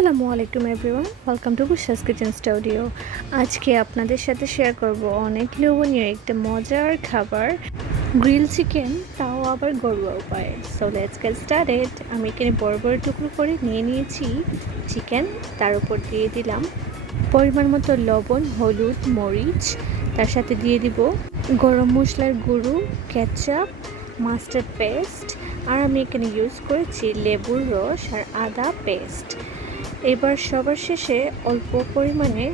আসসালামু আলাইকুম everyone welcome to Busha's kitchen studio আজকে আপনাদের সাথে শেয়ার করব অনেক লোভনীয় একটা মজার খাবার গ্রিল চিকেন তাও আবার ঘরোয়া উপায়ে। সো লেটস গেট স্টার্টেড আমি এখানে বড় বড় টুকরো করে নিয়ে নিয়েছি চিকেন তার উপর দিয়ে দিলাম পরিমাণ মতো লবণ, হলুদ, মরিচ, তার সাথে দিয়ে দিব গরম মশলার গুঁড়ো কেচাপ মাস্টার্ড পেস্ট আর আমি এখানে ইউজ করেছি লেবুর রস আর আদা পেস্ট এবার সবার শেষে অল্প পরিমাণে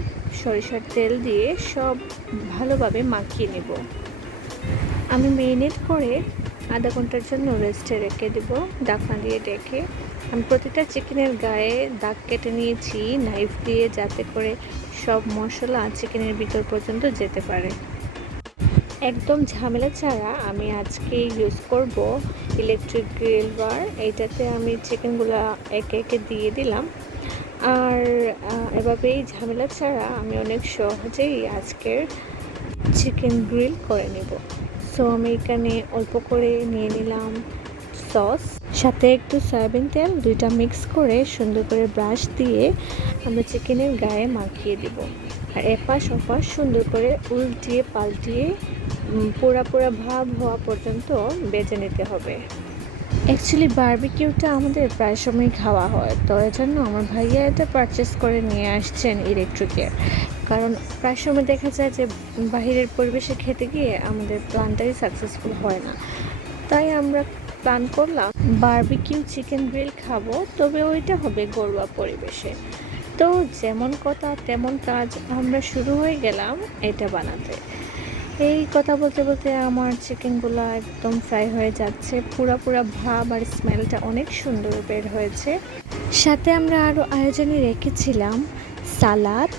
সরিষার তেল দিয়ে সব ভালোভাবে মাখিয়ে নেব। আমি মেরিনেট করে আধা ঘণ্টার জন্য রেস্টে রেখে দেব ডাকনা দিয়ে ডেকে আমি প্রতিটা চিকেনের গায়ে দাগ কেটে নিয়েছি নাইফ দিয়ে যাতে করে সব মশলা চিকেনের ভিতর পর্যন্ত যেতে পারে। একদম ঝামেলা ছাড়া আমি আজকে ইউজ করব ইলেকট্রিক গ্রিল বার এইটাতে আমি চিকেনগুলো একে একে দিয়ে দিলাম। আর এভাবেই ঝামেলা ছাড়া আমি অনেক সহজেই আজকের চিকেন গ্রিল করে নেব। সো আমি এখানে অল্প করে নিয়ে নিলাম সস সাথে একটু সয়াবিন তেল, দুইটা মিক্স করে সুন্দর করে ব্রাশ দিয়ে আমরা চিকেনের গায়ে মাখিয়ে দিব। আর এপাশ ওপাশ সুন্দর করে উল্টিয়ে পাল্টিয়ে পোড়া পোড়া ভাব হওয়া পর্যন্ত বেজে নিতে হবে। অ্যাকচুয়ালি বারবিকিউটা আমাদের প্রায় সময় খাওয়া হয়। তো এজন্য আমার ভাইয়া এটা পারচেস করে নিয়ে আসছেন ইলেকট্রিকের কারণ প্রায় সময় দেখা যায় যে বাহিরের পরিবেশে খেতে গিয়ে আমাদের প্ল্যানটাই সাকসেসফুল হয় না। তাই আমরা প্ল্যান করলাম বার্বিকিউ চিকেন গ্রিল খাব, তবে ওইটা হবে ঘরোয়া পরিবেশে। তো যেমন কথা, তেমন কাজ আমরা শুরু হয়ে গেলাম এটা বানাতে। এই কথা বলতে বলতে আমার চিকেনগুলো একদম ফ্রাই হয়ে যাচ্ছে। পুরা পুরা ভাব আর স্মেলটা অনেক সুন্দর বের হয়েছে। সাথে আমরা আরও আয়োজনে রেখেছিলাম সালাদ।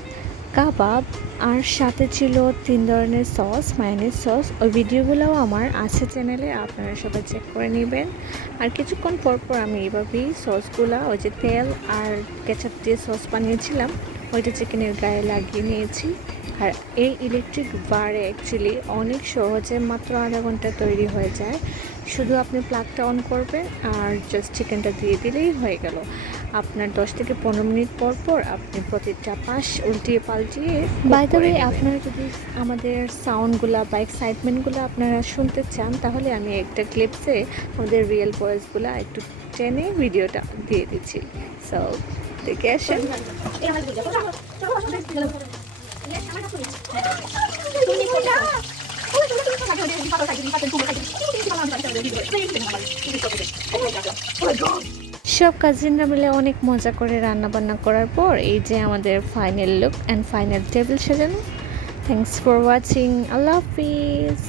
কাবাব আর সাথে ছিল তিন ধরনের সস মায়োনিজ সস। ওই ভিডিওগুলোও আমার আছে চ্যানেলে, আপনারা সবাই চেক করে নেবেন। আর কিছুক্ষণ পর পর আমি এইভাবেই সসগুলা, ওই যে তেল আর কেচাপ দিয়ে সস বানিয়েছিলাম, ওইটা চিকেনের গায়ে লাগিয়ে নিয়েছি। আর এই ইলেকট্রিক বারে অ্যাকচুয়ালি অনেক সহজে মাত্র আধা ঘণ্টা তৈরি হয়ে যায়। শুধু আপনি প্লাগটা অন করবেন আর জাস্ট চিকেনটা দিয়ে দিলেই হয়ে গেল। আপনার দশ থেকে পনেরো মিনিট পর পর আপনি প্রতিটা পাশ উল্টিয়ে পাল্টিয়ে বাই দ্য ওয়ে আপনারা যদি আমাদের সাউন্ডগুলো বা এক্সাইটমেন্টগুলো আপনারা শুনতে চান তাহলে আমি একটা ক্লিপসে আমাদের রিয়েল ভয়েসগুলো একটু টেনে ভিডিওটা দিয়ে দিচ্ছি। সো দেখে আসেন। সব কাজিনরা মিলে অনেক মজা করে রান্না বান্না করার পর এই যে আমাদের final look and final table সাজানো। থ্যাংকস ফর ওয়াচিং আল্লাহ হাফিজ।